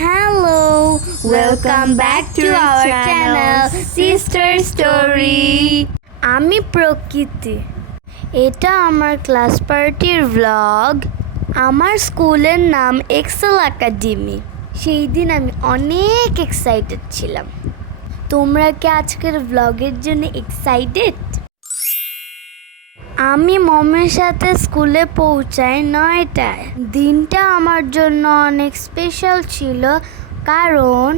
Hello, welcome back to our channel Sister Story. আমি প্রকৃতি। এটা আমার ক্লাস পার্টির ব্লগ। আমার স্কুলের নাম এক্সেল একাডেমি। সেই দিন আমি অনেক এক্সাইটেড ছিলাম। তোমরা কি আজকের ব্লগের জন্য এক্সাইটেড? আমি মমের সাথে স্কুলে পৌঁছাই 9টায়। দিনটা আমার জন্য অনেক স্পেশাল ছিল, কারণ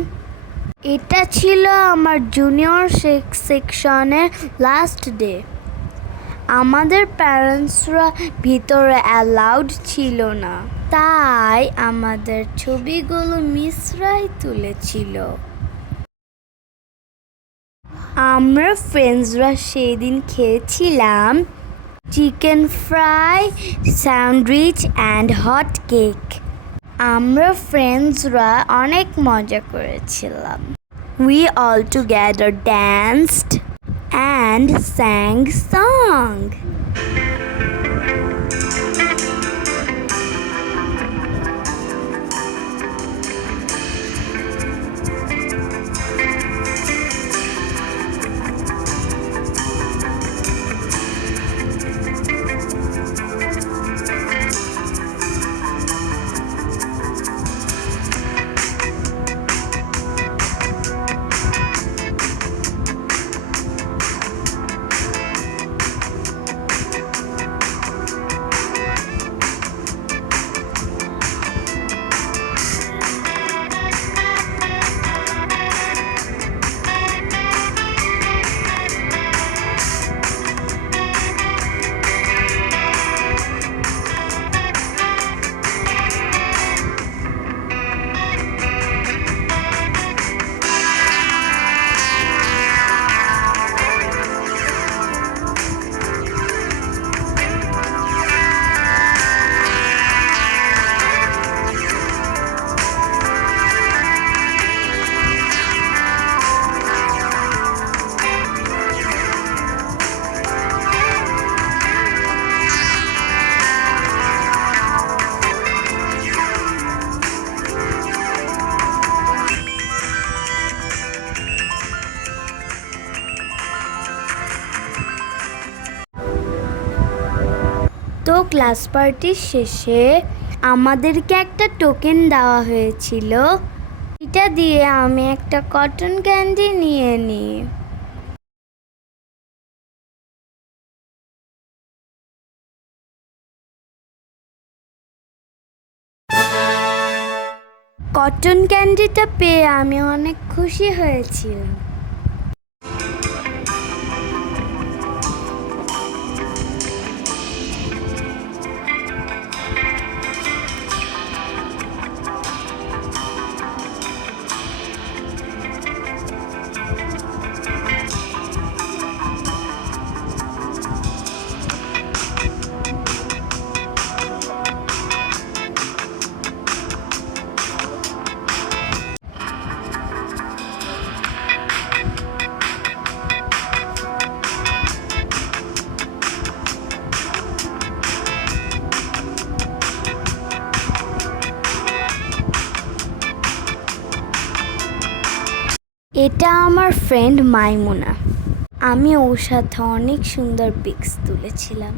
এটা ছিল আমার জুনিয়র সেকশনের লাস্ট ডে। আমাদের প্যারেন্টসরা ভিতরে অ্যালাউড ছিল না, তাই আমাদের ছবিগুলো মিসরাই তুলেছিল। আমরা ফ্রেন্ডসরা সেদিন খেয়েছিলাম chicken fry, sandwich and hot cake. আমরা ফ্রেন্ডসরা অনেক মজা করেছিলাম। We all together danced and sang song. তো ক্লাস পার্টির শেষে আমাদেরকে একটা টোকেন দেওয়া হয়েছিল। এটা দিয়ে আমি একটা কটন ক্যান্ডি নিয়ে নিই। কটন ক্যান্ডিটা পেয়ে আমি অনেক খুশি হয়েছিলাম। এটা আমার ফ্রেন্ড মাইমুনা। আমি ওর সাথে অনেক সুন্দর পিকস তুলেছিলাম।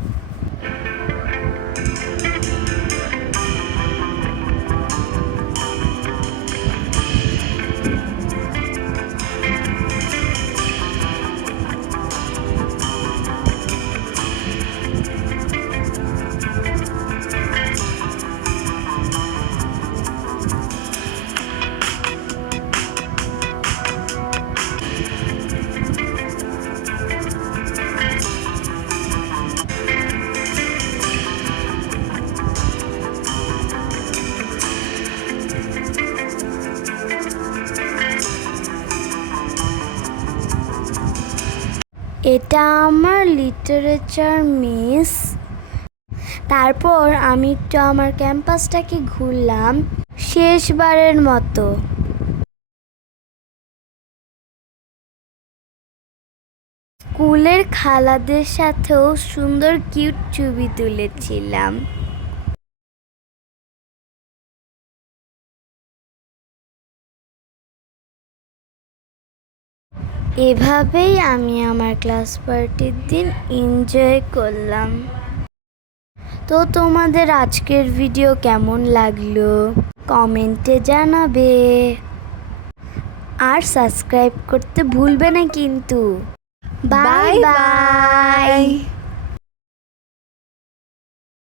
এটা আমার লিটারেচার মিস। তারপর আমি একটু আমার ক্যাম্পাসটাকে ঘুরলাম শেষবারের মতো। স্কুলের খালাদের সাথেও সুন্দর কিউট ছবি তুলেছিলাম। এভাবেই আমি আমার ক্লাস পার্টির দিন এনজয় করলাম। তো তোমাদের আজকের ভিডিও কেমন লাগলো কমেন্টে জানাবে, আর সাবস্ক্রাইব করতে ভুলবে না কিন্তু। Bye bye.